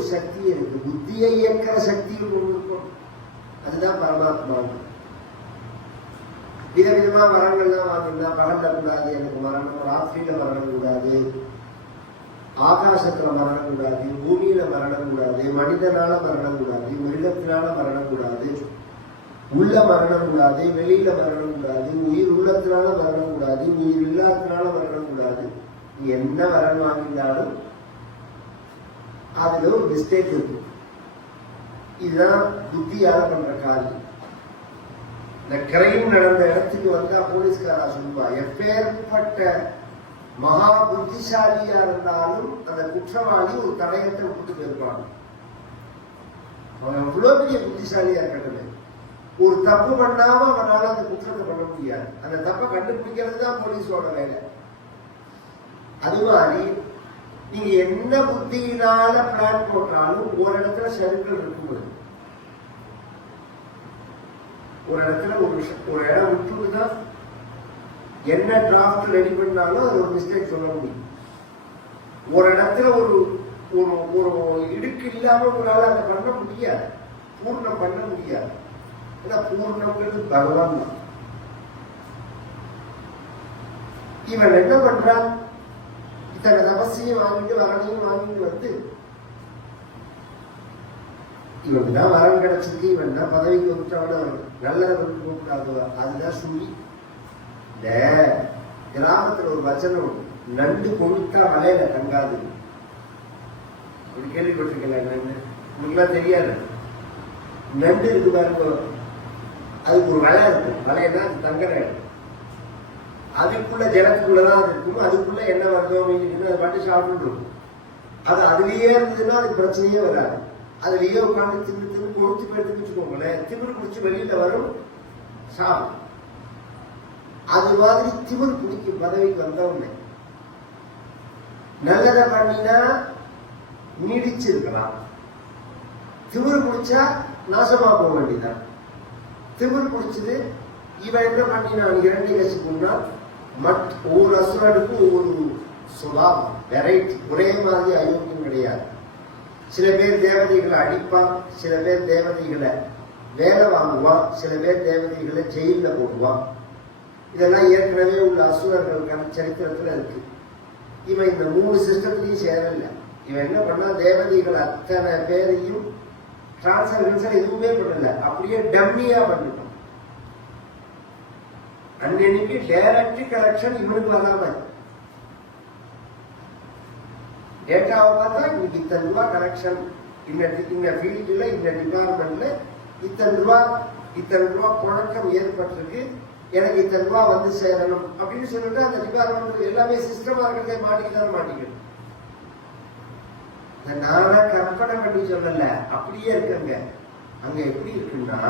ஒரு சக்தி இருக்கு புத்தியை இயக்கிற சக்தி ஒண்ணு இருக்கும். அதுதான் பரமாத்மா விதவிதமா வரங்கள்லாம் வாங்கினா பகல்ல கூடாது எனக்கு மரணம் ராத்திரியில மரணம் கூடாது ஆகாசத்துல மரணம் கூடாது பூமியில மரணம் கூடாது மனிதனால மரணம் கூடாது மிருகத்தினால மரணம் கூடாது உள்ள மரணம் கூடாது வெளியில மரணம் கூடாது உயிர் உள்ளத்தினால மரணம் கூடாது உயிர் இல்லாததுனால மரணம் கூடாது என்ன மரணம் வாங்கினாலும் அதுல ஒரு மிஸ்டேக் இருக்கு. இதுதான் புத்தியால பண்ற காரியம். இந்த கிரைம் நடந்த இடத்துக்கு வந்தா போலீஸ்காரா சொல்லுவா எப்பேற்பட்ட மகா புத்திசாலியா இருந்தாலும் அந்த குற்றவாளி ஒரு தடயத்தை விட்டு போயிருப்பாங்க. அவன் எவ்வளவு பெரிய புத்திசாலியா இருக்கட்டுமே. ஒரு தப்பு பண்ணாம அவனால அந்த குற்றத்தை பண்ண முடியாது. அந்த தப்பை கண்டுபிடிக்கிறது தான் போலீஸோட வேலை. அது மாதிரி நீங்க என்ன புத்தியினால பிளான் போட்டாலும் ஒரு இடத்துல சருக்கள் இருக்கும் ஒரு இடத்துல ஒரு ஒரு இடம் விட்டுதான் என்ன டிராஃப்ட் ரெடி பண்ணாலும் அது ஒரு மிஸ்டேக் சொல்ல முடியும். ஒரு இடத்துல ஒரு ஒரு ஒரு இடுக்கு இல்லாம உங்களால அதை பண்ண முடியாது. பூர்ணம் பண்ண முடியாது. ஏன்னா பூர்ணம்ங்கிறது பகவான் தான். இவன் என்ன பண்றான்? அரசியும் வாங்கிட்டு வரணையும் வாங்கிட்டு வந்து இவனுக்கு தான் வரம் கிடைச்சிருக்கு இவன் தான் பதவிக்கு வந்துட்டவன நல்லதை வந்து போகக்கூடாது அதுதான் சொல்லி இந்த கிராமத்தில் ஒரு வச்சனம் நண்டு கொழுத்தா வலையில தங்காது. அப்படி கேள்விப்பட்டிருக்கீங்களா நண்டு? உங்களுக்குலாம் தெரியாது. நண்டு இருக்கு பாருங்க. அதுக்கு ஒரு வலை இருக்கும் வலையெல்லாம் அது தங்குற இடம். அதுக்குள்ள ஜலத்துக்குள்ளதான் இருக்கும் அதுக்குள்ள என்ன வருதோ அப்படின்னு அது பாட்டு சாப்பிட்டு அது அதுலயே இருந்ததுன்னா அது பிரச்சனையே வராது. அதுலயே உட்காந்து தின்னு திரு கொடுத்து போயிட்டு வச்சுக்கோங்களேன். திமிர் குடிச்சு வெளியில வரும் சாப்பிடும். அது மாதிரி திமிர் பிடிக்கும் பதவிக்கு வந்தவங்க நல்லதை பண்ணினா நீடிச்சிருக்கலாம். திமிர் பிடிச்சா நாசமா போக வேண்டியதான் திமிர் பிடிச்சது இவன் என்ன பண்ணினான்? இரண்டு கட்சிக்குன்னா மட் ஒவ்வொரு அசுரனுக்கும் ஒவ்வொரு சுபாவம் வெரைட்டி ஒரே மாதிரி அயோக்கியம் கிடையாது. சில பேர் தேவதைகளை அடிப்பான் சில பேர் தேவதைகளை வேலை வாங்குவான் சில பேர் தேவதைகளை ஜெயிலில் போடுவான். இதெல்லாம் ஏற்கனவே உள்ள அசுரர்களுக்கான சரித்திரத்தில் இருக்கு. இவன் இந்த மூணு சிஸ்டத்திலையும் சேரலை. இவன் என்ன பண்ணா தேவதைகள் அத்தனை பேரையும் டிரான்ஸ்ஃபர் எதுவுமே பண்ணல. அப்படியே டம்மியா பண்ணிட்டான் அன்னைக்கு டைரக்ட் கலெக்ஷன் இவனுக்கு வராம டேட்டாவை பார்த்தா இன்னைக்கு இத்தனை ரூபா கலெக்ஷன் இந்த இந்த ஃபீல்டில் இந்த டிபார்ட்மெண்ட்ல இத்தனை ரூபா இத்தனை ரூபா புழக்கம் ஏற்பட்டிருக்கு. எனக்கு இத்தனை ரூபா வந்து சேரணும் அப்படின்னு சொல்லிட்டு அந்த டிபார்ட்மெண்ட் எல்லாமே சிஸ்டமா இருக்கிறதே மாட்டிக்கிட்டாலும் மாட்டிக்கணும் நானா கற்பனை பண்ணி சொல்லல அப்படியே இருக்குங்க. அங்க எப்படி இருக்குன்னா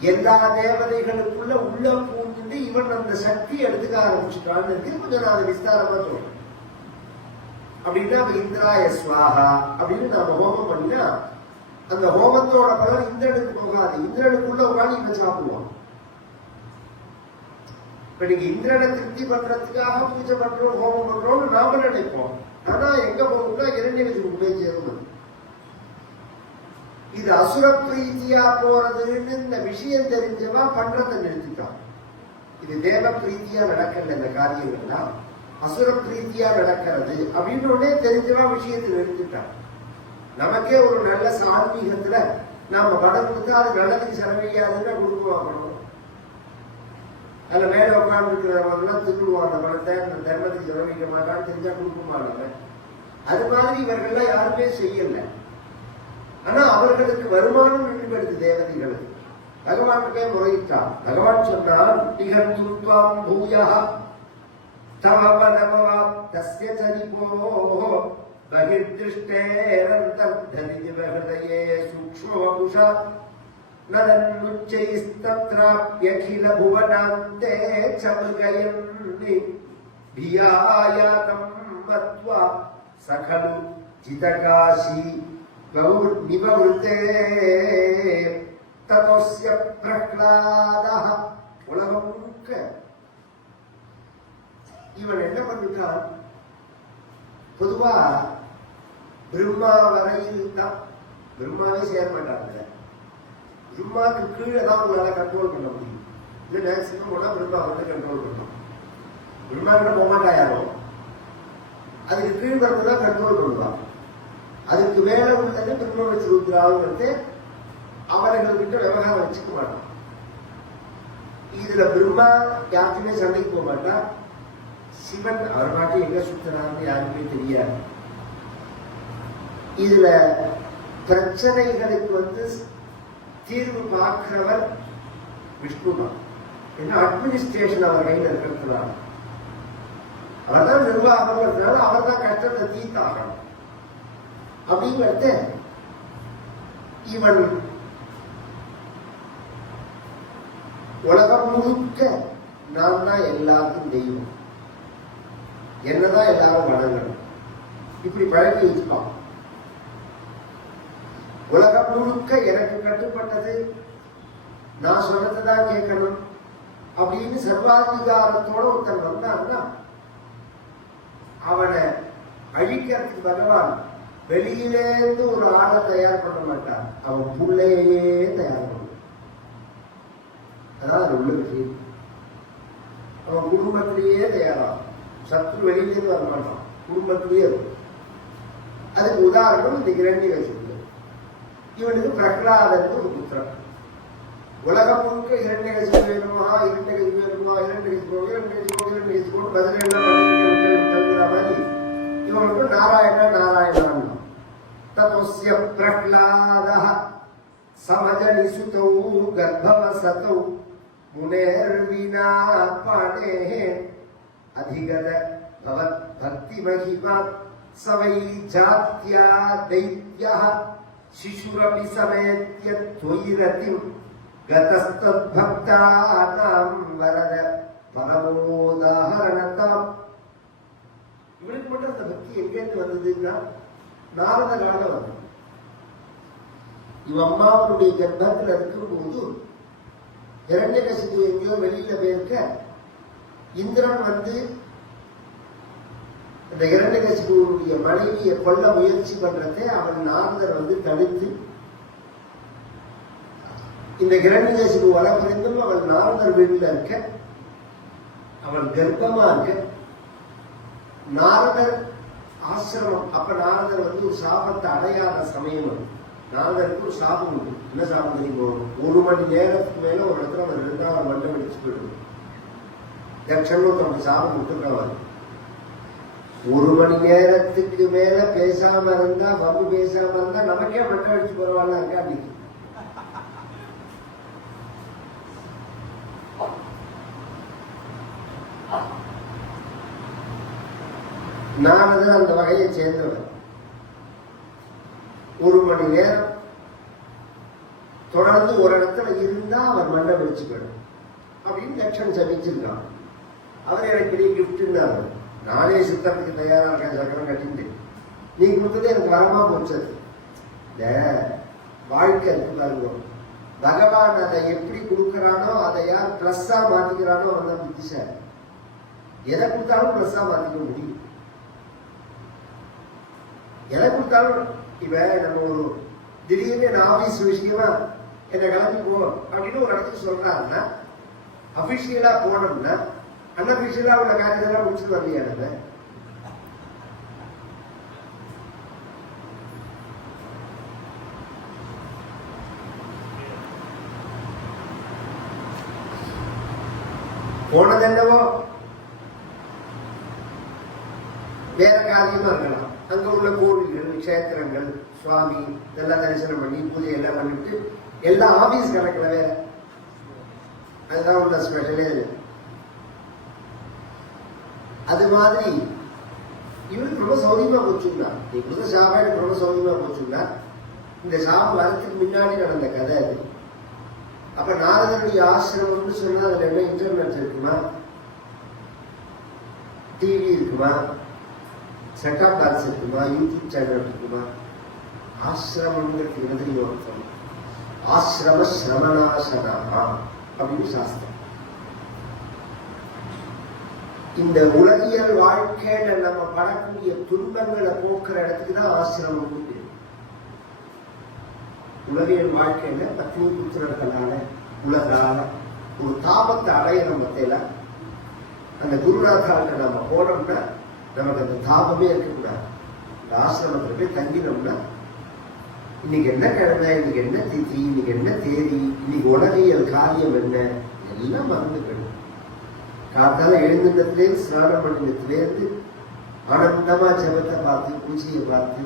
எல்லா தேவதைகளுக்குள்ள உள்ள பூந்து இவன் அந்த சக்தி எடுத்துக்க ஆரம்பிச்சுட்டான்னு திரும்ப கொஞ்சம் நான் அதை விஸ்தாரமா சொல்றேன் அப்படின்னா இந்திராய ஸ்வாஹா அப்படின்னு நாம ஹோமம் பண்ணினா அந்த ஹோமத்தோட பலன் இந்திரனுக்கு போகாது. இந்திரனுக்குள்ள உட்காந்து இவன் சாப்பிடுவான். இப்ப நீங்க இந்திரனை திருப்தி பண்றதுக்காக பூஜை பண்றோம் ஹோமம் பண்றோம்னு நாம நினைப்போம். ஆனா எங்க போகும்னா இரண்டு போய் சேரும் அது. இது அசுர பிரீத்தியா போறதுன்னு இந்த விஷயம் தெரிஞ்சவா பண்றதை நிறுத்திட்டான் இது தேவ பிரீத்தியா நடக்கிற இந்த காரியங்கள்லாம். அசுர பிரீத்தியா நடக்கிறது அப்படின்னு உடனே தெரிஞ்சவா விஷயத்தை நிறுத்திட்டான் நமக்கே ஒரு நல்ல சாத்வீகத்துல நாம படம் கொடுத்தா அது நல்லதுக்கு செலவழியாதுன்னா கொடுக்க வாங்கணும் அதுல மேல உட்கார்ந்து இருக்கிறவங்கலாம் திருடுவான் அந்த படத்தை அந்த தர்மத்துக்கு செலவழிக்க மாட்டான்னு தெரிஞ்சா கொடுக்க மாட்டாங்க அது மாதிரி இவர்கள்லாம் யாருமே செய்யலை. ஆனா அவர்களுக்கு வருமானம் நின்று தேவதைகளுக்கு பகவானுக்கே முறையிட்டான் பகவான் சொன்னான் நிகழ்ந்து துவாம் பூயா தவபதமவா தஸ்ய சரிபோ बहिर्दृष्टेरन्तर्धनिदिवहृदये सूक्ष्मवपुषा नदन्मुच्चैस्तत्राप्यखिलभुवनान्ते च मृगयन्नि भियायातं मत्वा स खलु जितकाशी விவமுத்தே தபோஸ்ய பிரஹ்லாதா உலகம் முழுக்க இவன் என்ன பண்ணிட்டான்? பொதுவா பிரம்மா வரையில் தான். பிரம்மாவே சேர மாட்டாங்க பிரம்மாவுக்கு கீழே தான் உங்களால் கண்ட்ரோல் பண்ண முடியும். இல்லை மேக்சிமம் போனால் பிரம்மா வந்து கண்ட்ரோல் பண்ணலாம் பிரம்மா கிட்ட போக மாட்டா யாரும். அதுக்கு கீழ் வரதான் கண்ட்ரோல் பண்ணலாம் அதுக்கு மேல உள்ளது பிரம்ம வச்சு வந்து வந்து அவர்கள்கிட்ட விவகாரம் வச்சுக்க மாட்டான் இதுல பிரம்மா யாருக்குமே சண்டைக்கு போக மாட்டா. சிவன் அவர் பாட்டு எங்க சுத்தனான்னு யாருக்குமே தெரியாது. இதுல பிரச்சனைகளுக்கு வந்து தீர்வு பார்க்கிறவர் விஷ்ணு தான் ஏன்னா அட்மினிஸ்ட்ரேஷன் அவர் கையில் இருக்கிறதுனால. அவர் தான் நிர்வாகம் இருக்கிறதுனால அவர் தான் கஷ்டத்தை தீர்த்தாகணும். அப்படிங்கிறத இவன் உலகம் முழுக்க நான் தான் எல்லாருக்கும் தெய்வம். என்னதான் எல்லாரும் வணங்கணும். இப்படி பழகி வச்சுப்பான் உலகம் முழுக்க எனக்கு கட்டுப்பட்டது நான் சொன்னதை தான் கேட்கணும் அப்படின்னு சர்வாதிகாரத்தோட ஒருத்தன் வந்தான்னா அவனை அழிக்கிறதுக்கு பகவான் வெளியிலேருந்து ஒரு ஆளை தயார் பண்ண மாட்டான். அவன் புள்ளையே தயார் பண்ணுவான். அதான் அது உள்ளது அவன் குடும்பத்திலேயே தயாராகும் சத்து வெளியிலேருந்து வர மாட்டான் குடும்பத்திலேயே இருக்கும். அதுக்கு உதாரணம் இந்த இரண்டி கசிப்பு இவனுக்கு பிரகலாதன் ஒரு புத்திரன். உலகம் முழுக்க இரண்டு கட்சி வேணுமா? இரண்டு கட்சி வேணுமா? இரண்டு கட்சி போக இரண்டு கட்சி போக இரண்டு கட்சி போக தத்தோஸ்ய பிரஹ்லாத சமஜனி சுதௌ கர்ப்பவசதௌ முனேர்வினா பாடே அதிகத பவத் பக்தி மகிமா சவை ஜாத்யா தைத்யா शिशुरपि समेत्य त्वयि रतिं गतस्तद्भक्तानां वरद பரமோதாரணத்தாம் இவனுக்கு மட்டும் அந்த பக்தி எங்கேருந்து வந்ததுன்னா நாரத காலம் வந்து இவ அம்மாவனுடைய கர்ப்பத்தில் இருக்கும்போது போது கசிப்பு எங்கேயோ வெளியில போயிருக்க இந்திரன் வந்து இந்த இரண்டகசிபுடைய மனைவியை கொல்ல முயற்சி பண்றதை அவன் நாரதர் வந்து தடுத்து இந்த இரண்டகசிபு வளர்ந்தும் அவள் நாரதர் வீட்டில் இருக்க அவள் கர்ப்பமா இருக்க நாரதர் ஆசிரமம் அப்ப நாரதர் வந்து ஒரு சாபத்தை அடையாத சமயம் அது. நாரதருக்கு ஒரு சாபம் உண்டு. என்ன சாபம் தெரியுமோ? ஒரு மணி நேரத்துக்கு மேல ஒரு இடத்துல அவர் ரெண்டாவது மண்டம் அடிச்சு போயிடும் தட்சணம் சாபம் விட்டுக்கிறவர் ஒரு மணி நேரத்துக்கு மேல பேசாம இருந்தா வம்பு பேசாம இருந்தா நமக்கே மட்டம் அடிச்சு போறவாள் இருக்கா அன்னைக்கு அந்த வகையை சேர்ந்தவன். ஒரு மணி நேரம் தொடர்ந்து ஒரு இடத்துல இருந்தா அவர் மண்ணை பிடிச்சுக்கணும் அப்படின்னு லட்சம் சபிச்சிருந்தான் அவர் எனக்கு பெரிய கிஃப்ட்னாரு நானே சித்தத்துக்கு தயாரா இருக்கேன் சக்கரம் கட்டிட்டு. நீ கொடுத்தது எனக்கு வரமா போச்சு இந்த வாழ்க்கை இருக்கு பாருங்க. பகவான் அதை எப்படி கொடுக்கறானோ அதை யார் பிளஸ்ஸா மாத்திக்கிறானோ அவன் தான் புத்திசாலி. எதை கொடுத்தாலும் பிளஸ்ஸா மாத்திக்க முடியும். எதை கொடுத்தாலும் இவன் நம்ம ஒரு திடீர்னு நான் ஆபீஸ் விஷயமா என்ன கிளம்பி அப்படின்னு ஒரு இடத்துக்கு சொல்றாருன்னா அபிஷியலா போனோம்னா அன்அபிஷியலா உள்ள காரியத்தெல்லாம் முடிச்சுட்டு வரலையா நம்ம? போனது என்னவோ வேற காரியமா இருக்கலாம் அங்க உள்ள கோவில்கள் க்ஷேத்திரங்கள் சுவாமி இதெல்லாம் தரிசனம் பண்ணி பூஜை எல்லாம் பண்ணிட்டு எல்லாம் ஆபீஸ் கணக்கில் வேற. அதுதான் உள்ள ஸ்பெஷலே அது மாதிரி இவருக்கு ரொம்ப சௌரியமா போச்சுன்னா நீ கொடுத்த சாப்பாடு எனக்கு ரொம்ப சௌரியமா போச்சுன்னா இந்த சாபம் வரத்துக்கு முன்னாடி நடந்த கதை அது. அப்ப நாரதனுடைய ஆசிரமம்னு சொன்னா அதுல என்ன இன்டர்நெட் இருக்குமா? டிவி இருக்குமா? செட்டாப் பாக்ஸ் இருக்குமா யூடியூப் சேனல் இருக்குமா? ஆசிரமங்கிறது என்ன அர்த்தம் ஆசிரம சிரமணாசனா அப்படின்னு சாஸ்திரம். இந்த உலகியல் வாழ்க்கையில நம்ம படக்கூடிய துன்பங்களை போக்குற இடத்துக்கு தான் ஆசிரமம் உண்டு. உலகியல் வாழ்க்கையில பத்னி புத்திரர்களால உலகால ஒரு தாபத்தை அடையிற மத்தியில அந்த குருநாதாட்ட நம்ம போனோம்னா நமக்கு அந்த தாபமே இருக்கக்கூடாது. இந்த ஆசிரமத்தில் போய் தங்கினோம்னா இன்னைக்கு என்ன கிழமை இன்னைக்கு என்ன திதி இன்னைக்கு என்ன தேதி இன்னைக்கு உலகியல் காரியம் என்ன எல்லாம் மறந்து போயிடும் காத்தால எழுந்திரத்திலேருந்து ஸ்நானம் பண்ணினத்திலேருந்து ஆனந்தமா ஜபத்தை பார்த்து பூஜையை பார்த்து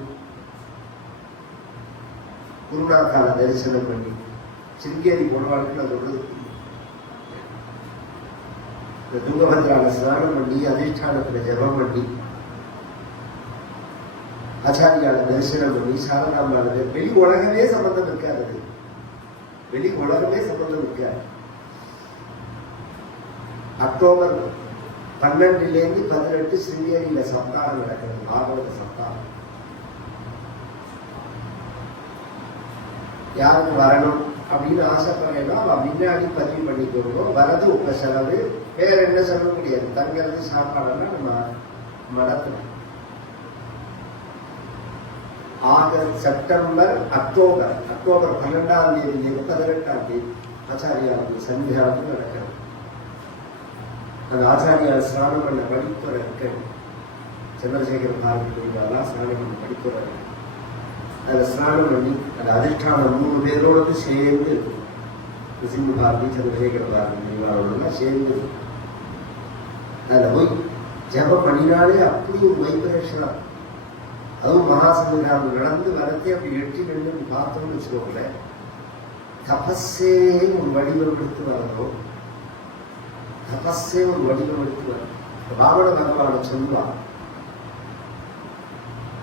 குருநாத்தால தரிசனம் பண்ணி சிங்கேரி போனவாளுக்கு நான் சொல்றது இந்த துங்கபத்ரால ஸ்நானம் பண்ணி அதிஷ்டானத்துல ஜபம் பண்ணி ஆச்சாரியால தரிசனம் பண்ணி சாரதாமானது வெளி உலகமே சம்பந்தம் இருக்காது வெளி உலகமே சம்பந்தம் இருக்காது. அக்டோபர் பன்னெண்டுலேருந்து பதினெட்டு சிங்கேரியில சப்தாகம் நடக்கிறது பாகவத சப்தாகம் யாருக்கு வரணும் அப்படின்னு ஆசைப்படுறேன்னா அவ முன்னாடி பதிவு பண்ணிக்கோங்க வரது உங்க செலவு வேற என்ன செலவு முடியாது தங்கிறது சாப்பாடெல்லாம் நம்ம மடத்துல ஆகஸ்ட் செப்டம்பர் அக்டோபர். அக்டோபர் பன்னெண்டாம் தேதியிலிருந்து பதினெட்டாம் தேதி ஆச்சாரியாவுக்கு சந்தியாவுக்கு நடக்கிறது. அந்த ஆச்சாரியார் ஸ்நானம் பண்ண படிப்புற இருக்கு. சந்திரசேகர பாரதியாரா ஸ்நானம் பண்ண படிப்புற இருக்கு. அதில் ஸ்நானம் பண்ணி அந்த அதிஷ்டானம் மூணு பேரோடு சேர்ந்து சிந்து பாரதி சந்திரசேகர பாரதி இவரோடலாம் சேர்ந்து அதில் போய் ஜபம் பண்ணினாலே அப்படி ஒரு வைப்ரேஷனா அதுவும் மகாசமுதாரம் நடந்து வரத்தே அப்படி எட்டி நின்று பார்த்தோம்னு வச்சுக்கோங்களேன். தபஸே ஒரு வடிவம் எடுத்து வரணும். தபஸே ஒரு வடிவம் எடுத்து வரும் ராவண பகவான சொல்லுவான்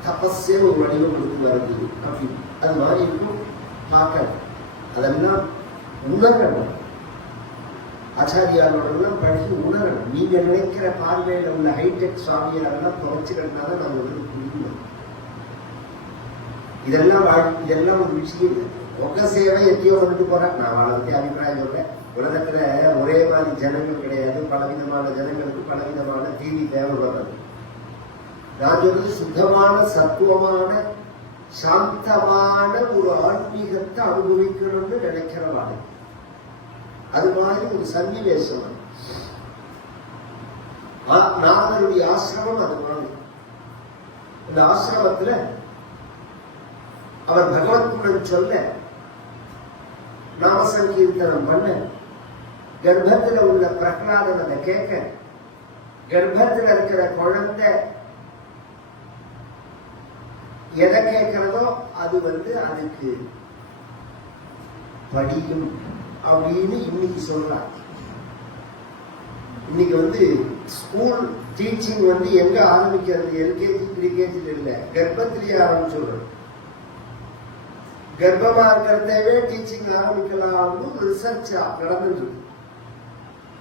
தபஸே ஒரு வடிவம் கொடுத்து வருது அப்படி அது மாதிரி இருக்கும் பார்க்க அதெல்லாம் உணரணும் ஆச்சாரியாரோடலாம் படித்து உணரணும் நீங்க நினைக்கிற பார்வையில உள்ள ஹைடெக் சுவாமியாரெல்லாம் குறைச்சிக்கிட்டா தான் நம்ம வந்து இதெல்லாம் இதெல்லாம் ஒரு விஷயம் இல்லை. உங்க சேவை எத்தையோ கொண்டு போறேன் நான் அவளை அபிப்பிராயம் சொல்றேன் உலகத்துல ஒரே மாதிரி ஜனங்கள் கிடையாது பலவிதமான ஜனங்களுக்கு பலவிதமான தீதி தேவைப்படுறது நான் சுத்தமான சத்துவமான சாந்தமான ஒரு ஆன்மீகத்தை அனுபவிக்கணும்னு நினைக்கிறவாள் அது மாதிரி ஒரு சன்னிவேசம் ஆ- நாகருடைய ஆசிரமம் அது மாதிரி. இந்த ஆசிரமத்துல அவர் பகவத்குடன் சொல்ல நாம சங்கீர்த்தனம் பண்ண கர்ப்பத்துல உள்ள பிரகலாதன் அதை கேட்க கர்ப்பத்துல இருக்கிற குழந்தை எதை கேட்கிறதோ அது வந்து அதுக்கு படியும் அப்படின்னு இன்னைக்கு சொல்றாங்க. இன்னைக்கு வந்து ஸ்கூல் டீச்சிங் வந்து எங்க ஆரம்பிக்கிறது? எல்கேஜி ப்ரீகேஜில இல்லை. கர்ப்பத்திலேயே ஆரம்பிச்சுடுறோம் கர்ப்பமா இருக்கிறதவே டீச்சிங் ஆரம்பிக்கலாம்னு ரிசர்ச் நடந்துட்டு இருக்கு.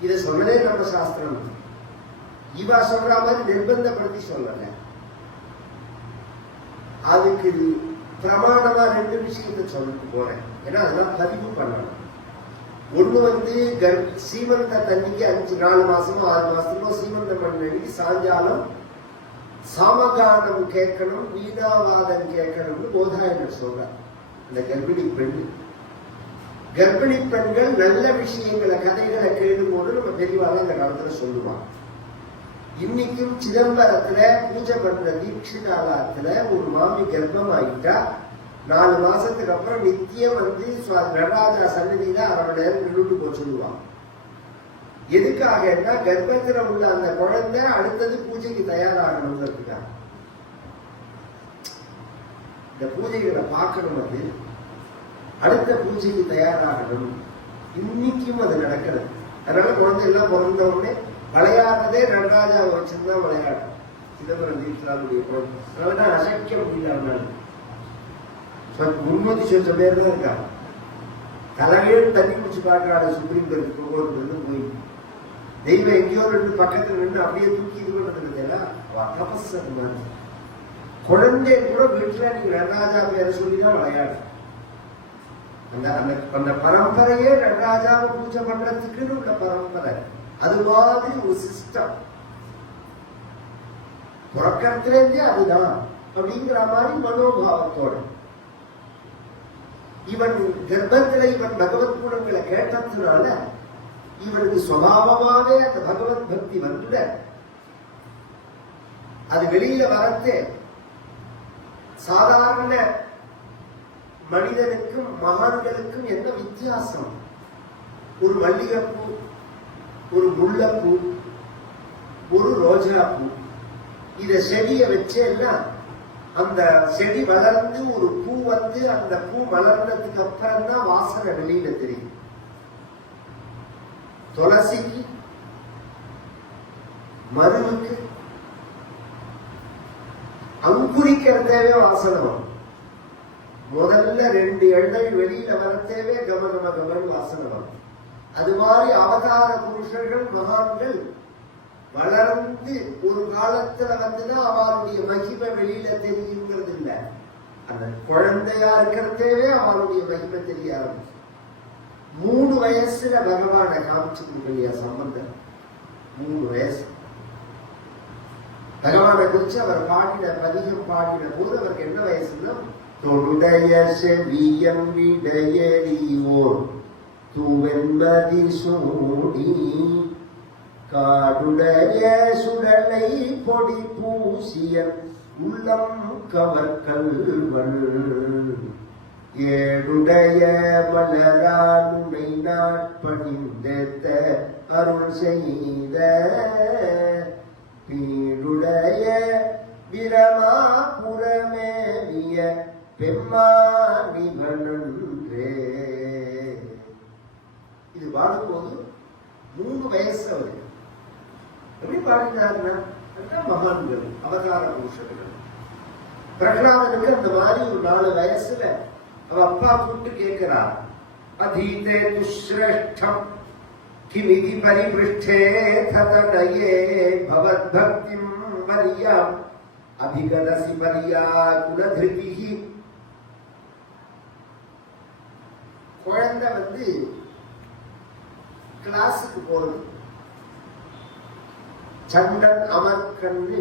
இதை சொன்னதே நம்ம சாஸ்திரம். இவா சொல்ற மாதிரி நிர்பந்தப்படுத்தி சொல்லலை. அதுக்கு பிரமாணமா ரெண்டு விஷயத்தை சொல்லிட்டு போறேன். ஏன்னா அதெல்லாம் பதிவு பண்ணணும். ஒண்ணு வந்து கர் சீமந்த தண்ணிக்கு அஞ்சு நாலு மாசமோ ஆறு மாசமோ சீமந்தம் பண்ணி சாஞ்சாலும் சாயங்காலம் சாமகானம் கேட்கணும் வீணாவாதம் கேட்கணும்னு போதாயனர் சொல்றார். இந்த கர்ப்பிணி பெண். கர்ப்பிணி பெண்கள் நல்ல விஷயங்களை கதைகளை கேளும் போது நம்ம தெளிவாக இந்த காலத்துல சொல்லுவாங்க இன்னைக்கும் சிதம்பரத்துல பூஜை பண்ற தீட்சிதாலயத்துல ஒரு மாமி கர்ப்பமாயிட்டா நாலு மாசத்துக்கு அப்புறம் நித்தியம் வந்து நடராஜா சன்னதியில அவரோட நேரம் நின்றுட்டு போக சொல்லுவாங்க எதுக்காகன்னா உள்ள அந்த குழந்தை அடுத்தது பூஜைக்கு தயாராகணுங்கிறதுக்காக இந்த பூஜைகளை பார்க்கணும் அது. அடுத்த பூஜைக்கு தயாராகணும். இன்னைக்கும் அது நடக்கிறது அதனால குழந்தை எல்லாம் பிறந்த உடனே விளையாடுறதே நடராஜா வச்சிருந்தா விளையாடு சிதம்பரம் தீட்சாவுடைய குழந்தை. அதனால அசைக்க முடியல அவனால. சொ- முன்னூத்தி பேர் தான் இருக்கா தலைகீழ் தண்ணி குடிச்சு பார்க்கறாரு சுப்ரீம் கோர்ட் போகிறது போய். தெய்வம் எங்கேயோ ரெண்டு பக்கத்தில் நின்று அப்படியே தூக்கி இது பண்ணது இல்லையா அது மாதிரி குழந்தை கூட வீட்டில் நீங்கள் நடராஜா பேரை சொல்லி தான் விளையாடு. அந்த அந்த அந்த பரம்பரையே நடராஜாவை பூஜை பண்ணுறதுக்குன்னு உள்ள பரம்பரை. அது மாதிரி ஒரு சிஸ்டம் பிறக்கறதுலேருந்தே அதுதான். அப்படிங்கிற மாதிரி மனோபாவத்தோட. இவன் கர்ப்பத்தில் இவன் பகவத் குணங்களை கேட்டதுனால இவனுக்கு சுவாவமாவே அந்த பகவத் பக்தி வந்துட அது வெளியில வரத்து சாதாரண மனிதனுக்கும் மகான்களுக்கும் என்ன வித்தியாசம்? ஒரு மல்லிகைப்பூ ஒரு முல்லைப்பூ ஒரு ரோஜா பூ இத செடியை வச்சேன்னா அந்த செடி வளர்ந்து ஒரு பூ வந்து அந்த பூ வளர்ந்ததுக்கு அப்புறம் தான் வாசனை வெளியில தெரியும். துளசிக்கு மருவுக்கு அங்குரிக்கிறதேவே வாசனை வரும். முதல்ல ரெண்டு எண்ணெய் வெளியில வரத்தேவே கம கம கமன் வாசனை வரும். அது மாதிரி அவதார புருஷர்கள் மகான்கள் வளர்ந்து ஒரு காலத்துல வந்துதான் அவருடைய மகிமை வெளியில தெரியுங்கிறது இல்ல அந்த குழந்தையா இருக்கிறதேவே அவருடைய மகிமை தெரிய ஆரம்பிச்சு. மூணு வயசுல பகவானை காமிச்சுக்கணும் இல்லையா சம்பந்தம். மூணு வயசு. பகவானை குறிச்சு அவர் பாடின பதிகம் பாடின போது அவருக்கு என்ன வயசுன்னா தொடுடைய செவியம் விடையறிவோர் தூவென்பதி சூடி காடுடைய சுடலை பொடி பூசிய உள்ளம் கவர்கல்வள் ஏடுடைய மலரானுமை நாட்பணிந்தேத்த அருள் செய்த பீடுடைய பிரமாபுரமேவிய பெம்மானிவனன்றே இது பாடும்போது மூணு வயசு அவருக்கு எப்படி பாடினாருன்னா மகான்கள் அவதார புருஷர்கள். பிரகலாதனுக்கு அந்த மாதிரி ஒரு நாலு வயசுல அவ அப்பா கூப்பிட்டு கேட்கிறார் அதீதே துஷ்ரேஷ்டம் கிமிதி பரிபிருஷ்டே ததடயே பவத்பக்திம் வரியாம் அபிகதசி பரியா குலதிருதிகி குழந்தை வந்து கிளாஸுக்கு போறது சண்டன் அமர்கண்ணு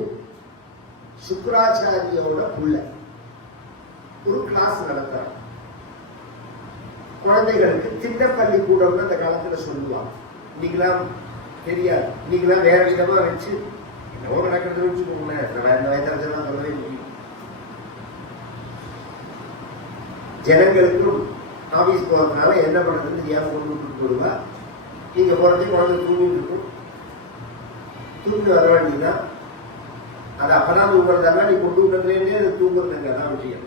சுக்கராச்சாரியோட புள்ள. ஒரு கிளாஸ் நடத்துறான். குழந்தைகளுக்கு திட்ட பள்ளிக்கூடம்னு அந்த காலத்துல சொல்லுவாங்க. இன்னைக்கெல்லாம் தெரியாது. இன்னைக்கெல்லாம் வேற விதமா வச்சு என்னவோ நடக்கிறது வச்சுக்கோங்களேன். இந்த வயதில் சொல்லவே முடியும் ஜனங்களுக்கும் ஆபீஸ் போறதுனால என்ன பண்றதுன்னு தெரியாம கொண்டு போடுவா நீங்க போறதே குழந்தை தூங்கிட்டு இருக்கும். தூங்கி வர வேண்டியதுதான். அது அப்பதான் தூங்குறதெல்லாம் நீ கொண்டு விட்டதுலேருந்தே அது தூங்குறதுங்க தான் விஷயம்.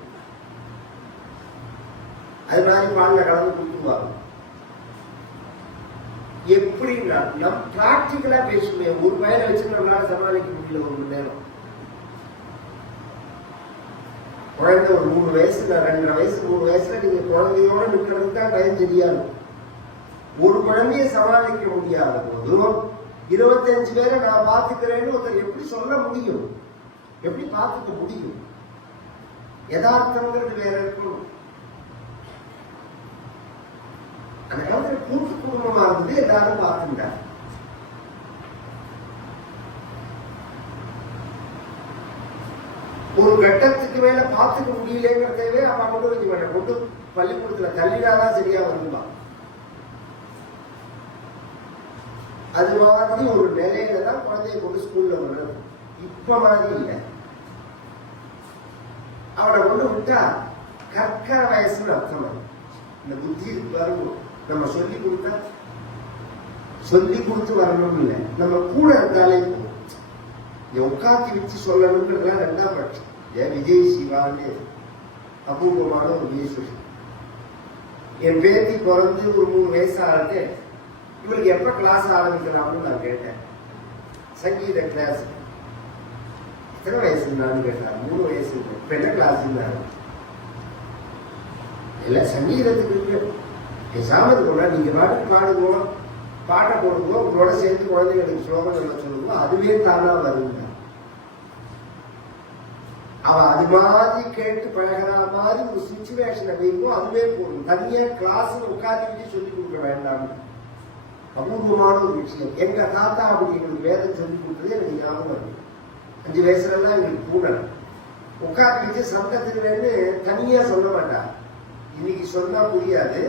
அது மாதிரி பாலில் கலந்து கொடுத்துருவாங்க எப்படின்னா நம் பிராக்டிக்கலா பேசுமே ஒரு பையனை வச்சு நம்மளால சமாளிக்க முடியல ஒரு மணி நேரம். குழந்தை ஒரு மூணு வயசுல ரெண்டரை வயசு மூணு வயசுல நீங்க குழந்தையோட நிற்கிறதுக்கு தான் டைம் தெரியாது. ஒரு குழந்தைய சமாளிக்க முடியாத போதும் இருபத்தஞ்சு பேரை நான் பார்த்துக்கிறேன்னு ஒருத்தர் எப்படி சொல்ல முடியும்? எப்படி பார்த்துக்க முடியும்? யதார்த்தங்கிறது வேற இருக்கணும். அந்த காலத்துல கூட்டு குடும்பமா இருந்தது எல்லாரும் பார்த்துட்டாங்க ஒரு கட்டத்துக்கு மேல பார்த்துக்க முடியலங்கிறதவே அப்பா கொண்டு வைக்க மாட்டேன் கொண்டு பள்ளிக்கூடத்துல தள்ளினாதான் சரியா வருமா அது மாதிரி ஒரு நிலையில தான் குழந்தைய கொண்டு ஸ்கூல்ல விடுறது இப்ப மாதிரி இல்லை. அவனை கொண்டு விட்டா கற்கிற வயசுன்னு அர்த்தம் இந்த புத்தி வரணும். நம்ம சொல்லி கொடுத்தா சொல்லி கொடுத்து வரணும் இல்லை. நம்ம கூட இருந்தாலே போதும். உட்காத்தி வச்சு சொல்லணுங்கிறதுலாம் ரெண்டாம் பட்சம். ஏன் விஜய் சிவான்னு அபூர்வமான ஒரு சொல்லி என் பேத்தி பிறந்து ஒரு மூணு வயசு ஆகுது இவளுக்கு எப்ப கிளாஸ் ஆரம்பிக்கலாம்னு நான் கேட்டேன். சங்கீத கிளாஸ் எத்தனை வயசு நான் கேட்டேன் மூணு வயசு இப்ப என்ன கிளாஸ் இல்ல சங்கீதத்துக்கு இருக்கு. பேசாம இருக்கணும் நீங்க பாட்டுக்கு பாடுவோம் பாட்டை போடுவோம் உங்களோட சேர்ந்து குழந்தைகளுக்கு ஸ்லோகம் சொல்ல சொல்லுவோம் அதுவே தானா வருங்க. அவ அது மாதிரி கேட்டு பழகிற மாதிரி ஒரு சுச்சுவேஷனை வைக்கும் அதுவே போடும் தனியா கிளாஸ் உட்காந்துக்கிட்டு சொல்லி கொடுக்க வேண்டாம்னு அபூர்வமான ஒரு விஷயம் எங்க தாத்தா அப்படி எங்களுக்கு வேதம் சொல்லி கொடுத்தது எனக்கு ஞாபகம் வருது. அஞ்சு வயசுல எங்களுக்கு பூனல் உட்காந்து வச்சு தனியா சொல்ல மாட்டா. இன்னைக்கு சொன்னா புரியாது.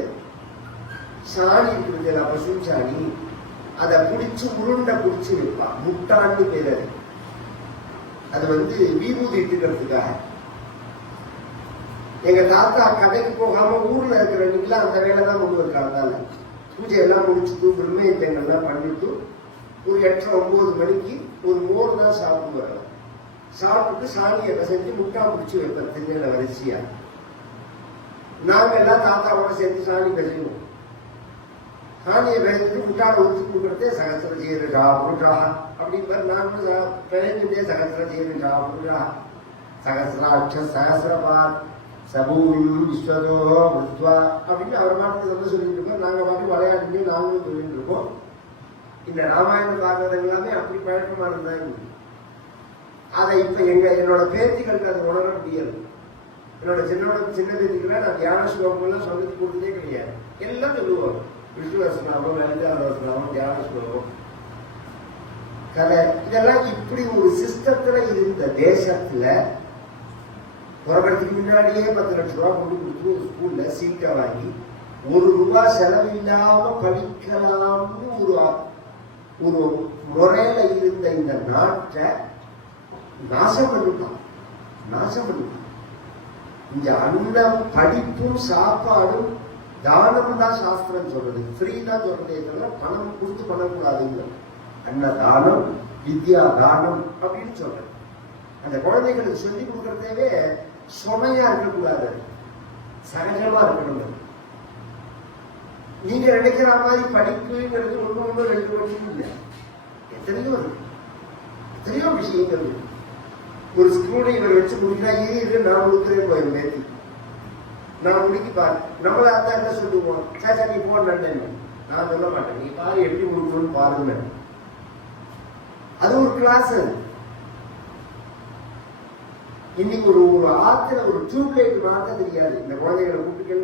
சாணி இருக்குது பசு சாணி? அதை புடிச்சு உருண்டை புடிச்சு வைப்பா. முட்டான்னு பேர் அது. அது வந்து வீபூதி இட்டுக்கிறதுக்காக. எங்க தாத்தா கடைக்கு போகாம ஊர்ல இருக்கிறவங்க அந்த வேலை தான் கொண்டு இருக்காங்க பூஜை எல்லாம் முடிச்சுட்டு பிரம்மயத்தங்கள்லாம் பண்ணிட்டு ஒரு எட்டரை ஒன்பது மணிக்கு ஒரு மோர் தான் சாப்பிட்டு வரலாம் சாப்பிட்டு சாமியை செஞ்சு முட்டா பிடிச்சி வைப்பேன் திண்ணையில வரிசையா. நாங்க எல்லாம் தாத்தாவோட சேர்ந்து சாமி கழிவோம். சாமியை பிழைச்சிட்டு முட்டாளை ஊற்றி கொடுக்குறதே சகசிர ஜீரா புருஷா அப்படின்னு நாங்களும் பிழைஞ்சுட்டே சகசிர ஜீரா புருஷா சகசிராட்ச சகசிரபாத் சபூம் விஸ்வதோ வித்வா அப்படின்னு அவர் மாட்டுக்கு வந்து சொல்லிட்டு இருக்கோம் நாங்கள் பாட்டு விளையாட்டு நாங்களும் சொல்லிட்டு இருக்கோம் இந்த ராமாயணம் பார்க்கறது எல்லாமே அப்படி பழக்கமாக தான் அதை இப்போ எங்கள் என்னோட பேத்திகளுக்கு அதை உணர முடியாது. என்னோட சின்னோட சின்ன பேத்திக்கெல்லாம் நான் தியான ஸ்லோகம்லாம் சொல்லி கொடுத்ததே கிடையாது. எல்லாம் சொல்லுவோம் விஷ்ணுவசனாமம் லலிதாவசனாமம் தியான ஸ்லோகம். கதை. இதெல்லாம் இப்படி ஒரு சிஸ்டத்தில் இருந்த தேசத்தில் புறப்படுறதுக்கு முன்னாடியே பத்து லட்சம் ரூபா கொண்டு கொடுத்து ஒரு ஸ்கூல்ல சீட்டை வாங்கி ஒரு ரூபாய் செலவில்லாம படிக்கலாம்னு ஒரு ஒரு முறையில இருந்த இந்த நாட்டை நாசம் பண்ணிட்டான். நாசம் பண்ணிட்டான். இங்க அன்னம் படிப்பும் சாப்பாடும் தானம் தான் சாஸ்திரம் சொல்றது. ஃப்ரீ தான் சொல்றதே தவிர பணம் கொடுத்து பண்ணக்கூடாதுங்க அன்னதானம் வித்யா தானம் அப்படின்னு சொல்றேன் அந்த குழந்தைகளுக்கு சொல்லி கொடுக்குறதேவே சுமையா இருக்கக்கூடாது. சகஜமா இருக்கணும் நீங்க நினைக்கிற மாதிரி படிப்புங்கிறது ஒன்று ஒன்று ரெண்டு மட்டும் இல்லை. எத்தனையோ இருக்கு. எத்தனையோ விஷயங்கள் ஒரு ஸ்கூலை இவரை வச்சு முடிக்கிறா ஏறி இது நான் கொடுக்குறேன் போய் நேத்தி நான் முடிக்க பாரு. நம்மள அந்த என்ன சொல்லுவோம் சாச்சா நீ போன நான் சொல்ல மாட்டேன். நீ பாரு எப்படி முடிக்கணும்னு பாருங்க அது ஒரு கிளாஸ் அது. இன்னைக்கு ஒரு ஒரு ஆத்துல ஒரு டியூப்லைட் மாத்த தெரியாது. இந்த குழந்தைகளை கூப்பிட்டு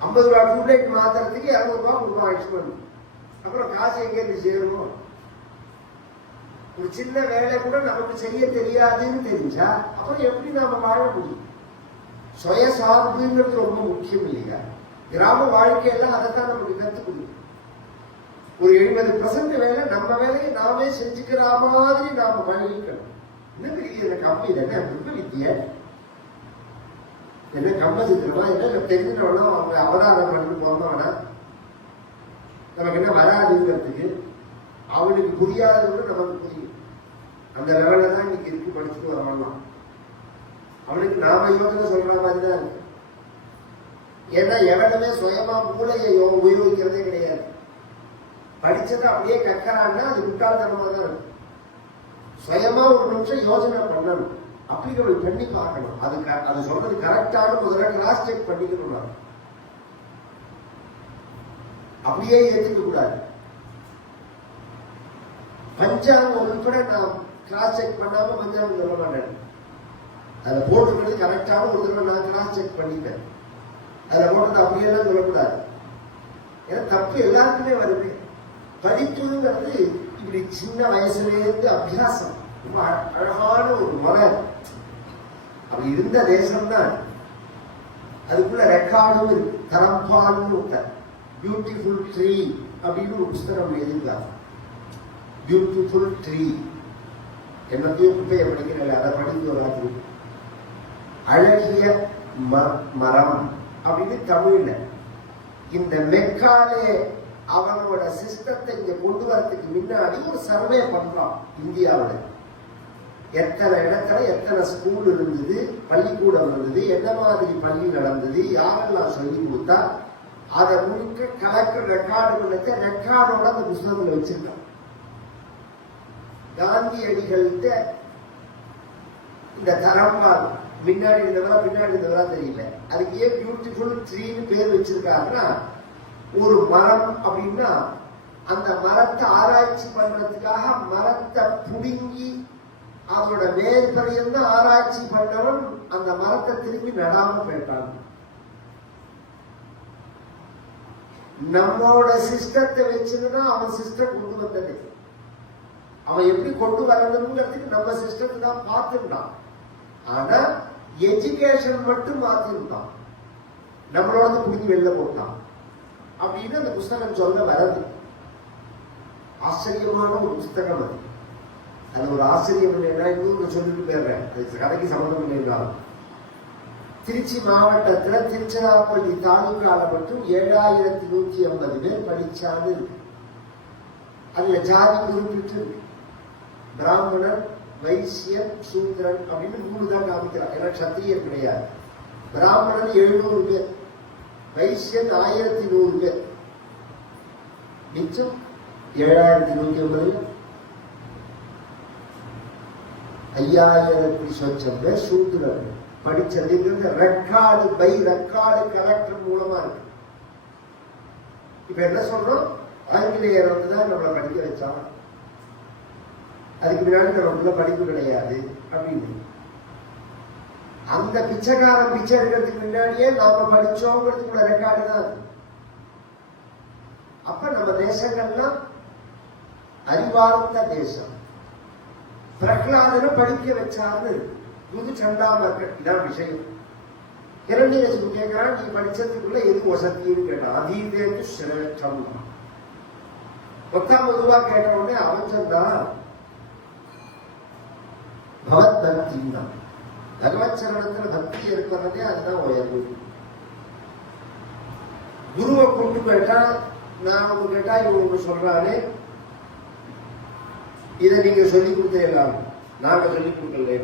ஐம்பது ரூபா டியூப்லைட் மாத்துறதுக்கு இரநூறு ரூபா கொடுப்போம் ஆயிடுச்சு அப்புறம் காசு எங்கே இருந்து சேரணும் ஒரு சின்ன வேலை கூட நமக்கு செய்ய தெரியாதுன்னு தெரிஞ்சா அப்புறம் எப்படி நாம வாழ முடியும்? சுய சார்புங்கிறது ரொம்ப முக்கியம் இல்லையா? கிராம வாழ்க்கையெல்லாம் அதைத்தான் நமக்கு கற்றுக் கொடுக்கும். ஒரு எழுபது பர்சன்ட் வேலை நம்ம வேலையை நாமே செஞ்சுக்கிற மாதிரி நாம பண்ணிக்கணும் என்ன பெரிய இந்த கம்பி இது என்ன புது வித்திய என்ன கம்ப சித்திரமா என்ன தெரிஞ்சிட்டோம்னா அவங்க அவதாரம் பண்ணி போனவனா நமக்கு என்ன வராதுங்கிறதுக்கு அவனுக்கு புரியாதவங்க நமக்கு புரியும் அந்த லெவலில் தான் இன்னைக்கு இருக்கு படிச்சுட்டு வரலாம் அவனுக்கு நாம யோகத்தை சொல்ற மாதிரி தான் இருக்கு. ஏன்னா எவனுமே சுயமா மூளையை உபயோகிக்கிறதே கிடையாது. படிச்சதை அப்படியே கக்கறான்னா அது முட்டாள்தனமாக தான் இருக்கும். சுயமா ஒரு நிமிஷம் யோசனை பண்ணணும். அப்ளிகபிள் பண்ணி பார்க்கணும். அது அது சொல்றது கரெக்டான முதல்ல கிளாஸ் செக் பண்ணிக்கணும் அப்படியே ஏற்றுக்க கூடாது. பஞ்சாங்கம் உட்பட நான் கிளாஸ் செக் பண்ணாம பஞ்சாங்கம் சொல்ல மாட்டேன். அதுல போட்டுக்கிறது கரெக்டான ஒரு தடவை நான் கிளாஸ் செக் பண்ணிட்டேன் அதுல போட்டது அப்படியெல்லாம் சொல்லக்கூடாது. ஏன்னா தப்பு எல்லாருக்குமே வருது. படிப்புங்கிறது இப்படி சின்ன வயசுல இருந்து அபியாசம் ரொம்ப அழகான ஒரு மலர். அப்படி இருந்த தேசம் தான் அதுக்குள்ள ரெக்கார்டும் இருக்கு. தரம்பால்னு விட்டார் பியூட்டிஃபுல் ட்ரீ அப்படின்னு ஒரு புஸ்தகம் எழுதியிருக்காங்க பியூட்டிஃபுல் ட்ரீ என்னத்தையும் குப்பையை படிக்கிறேன் அதை படிக்க வராது. அழகிய ம- மரம் அப்படின்னு தமிழ்ல. இந்த மெக்காலே அவனோட சிஸ்டத்தை இங்க கொண்டு வரதுக்கு முன்னாடி ஒரு சர்வே பண்றான் இந்தியாவில். எத்தனை இடத்துல எத்தனை ஸ்கூல் இருந்தது பள்ளிக்கூடம் இருந்தது என்ன மாதிரி பள்ளி நடந்தது யாரெல்லாம் சொல்லி கொடுத்தா அதை முழுக்க கலெக்டர் ரெக்கார்டுகள் வச்ச ரெக்கார்டோட அந்த புஸ்தகத்துல வச்சிருக்கான் காந்தியடிகள்கிட்ட இந்த தரம்பால் முன்னாடி இருந்தவரா பின்னாடி இருந்தவரா தெரியல. அதுக்கு ஏன் பியூட்டிஃபுல் ட்ரீன்னு பேர் வச்சிருக்காருன்னா ஒரு மரம் அப்படின்னா அந்த மரத்தை ஆராய்ச்சி பண்றதுக்காக மரத்தை புடுங்கி அதோட வேர் ஆராய்ச்சி பண்ணவன் அந்த மரத்தை திரும்பி நடாம போயிட்டான் நம்மளோட சிஸ்டத்தை வச்சதுன்னா அவன் சிஸ்டம் கொண்டு வந்தது. அவன் எப்படி கொண்டு வரணுங்கிறதுக்கு நம்ம சிஸ்டத்தை தான் பார்த்துட்டான் ஆனா எஜுகேஷன் மட்டும் மாத்திருந்தான் நம்மளோட பிடிச்சி வெளில போட்டான். அப்படின்னு அந்த புஸ்தகம் சொல்ல வரது ஆச்சரியமான ஒரு புஸ்தகம் அது. அது ஒரு ஆச்சரியம் இல்லைன்னா இன்னொரு சொல்லிட்டு போயிடுறேன். அது கதைக்கு சம்மந்தம் இல்லைன்னாலும் திருச்சி மாவட்டத்தில் திருச்சிராப்பள்ளி தாலுக்கால மட்டும் ஏழாயிரத்தி நூத்தி ஐம்பது பேர் படிச்சாது இருக்கு. அதுல ஜாதி குறிப்பிட்டு இருக்கு. பிராமணன் வைசியன் சூத்திரன் அப்படின்னு மூணு தான் காமிக்கிறான் ஏன்னா சத்திரியர் கிடையாது. பிராமணன் எழுநூறு பேர். வைசியன் ஆயிரத்தி நூறு பேர் மிச்சம் ஏழாயிரத்தி நூத்தி ஐம்பது ஐயாயிரத்தி சொச்சம் பேர் சூத்திரர்கள் படிச்சதுங்கிறது ரெக்கார்டு பை ரெக்கார்டு கலெக்டர் மூலமா இருக்கு. இப்ப என்ன சொல்றோம்? ஆங்கிலேயர் வந்து தான் நம்மளை படிக்க வச்சான் அதுக்கு முன்னாடி நமக்குள்ள படிப்பு கிடையாது. அப்படின்னு. அந்த பிச்சைக்காரன் பிச்சை எடுக்கிறதுக்கு முன்னாடியே நாம படிச்சோங்கிறதுக்குள்ள ரெக்கார்டு தான் அப்ப நம்ம தேசங்கள்லாம் அறிவார்ந்த தேசம். பிரகலாதனை படிக்க வச்சாரு புது சண்டாமர்கள் இதான் விஷயம். இரண்டியரசு கேட்கிறான் நீ படிச்சதுக்குள்ள எது வசத்தின்னு கேட்டான். அதீதேந்து சிரேஷ்டம். பத்தாம் பொதுவா கேட்ட உடனே அவன் சொன்னான் பகவத் பக்தி தான் பகவத் சரணத்துல பக்தி இருக்கிறதே அதுதான் உயர்வு. குருவை கொண்டு போயிட்டா நான் ஒன்று கேட்டா இவங்க ஒன்று சொல்றாரு இதை நீங்க சொல்லி கொடுத்தேன் நாங்க சொல்லி கொடுக்கல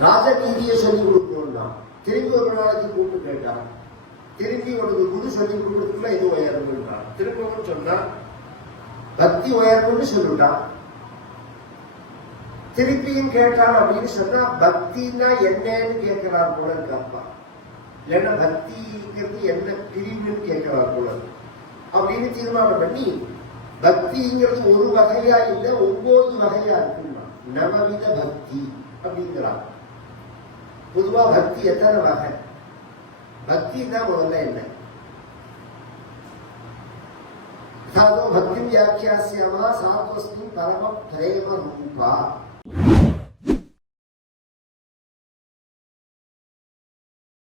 ராஜநீதியை சொல்லிக் கொடுக்கணும்னா திரும்பி ஒரு நாளைக்கு கூப்பிட்டு கேட்டான் திரும்பி உனக்கு குரு சொல்லிக் கொடுக்கறதுக்குள்ள இது உயர்வுன்றான். திரும்பவும் சொன்னா பக்தி உயர்வுன்னு சொல்லிட்டான் திருப்பியும் கேட்டான் அப்படின்னு சொன்னா பக்தின்னா என்னன்னு கேட்கிறார் போல இருக்கு அப்பா. இல்லைன்னா பக்திங்கிறது என்ன பிரிவுன்னு கேட்கிறார் போல அப்படின்னு தீர்மானம் பண்ணி பக்திங்கிறது ஒரு வகையா இல்ல ஒன்பது வகையா இருக்குன்னா நவவித பக்தி அப்படிங்கிறார். பொதுவா பக்தி எத்தனை வகை? பக்தி தான் முதல்ல என்ன? अर्थादो भक्तिं व्याख्यास्यामः सा त्वस्मिन् रूपा।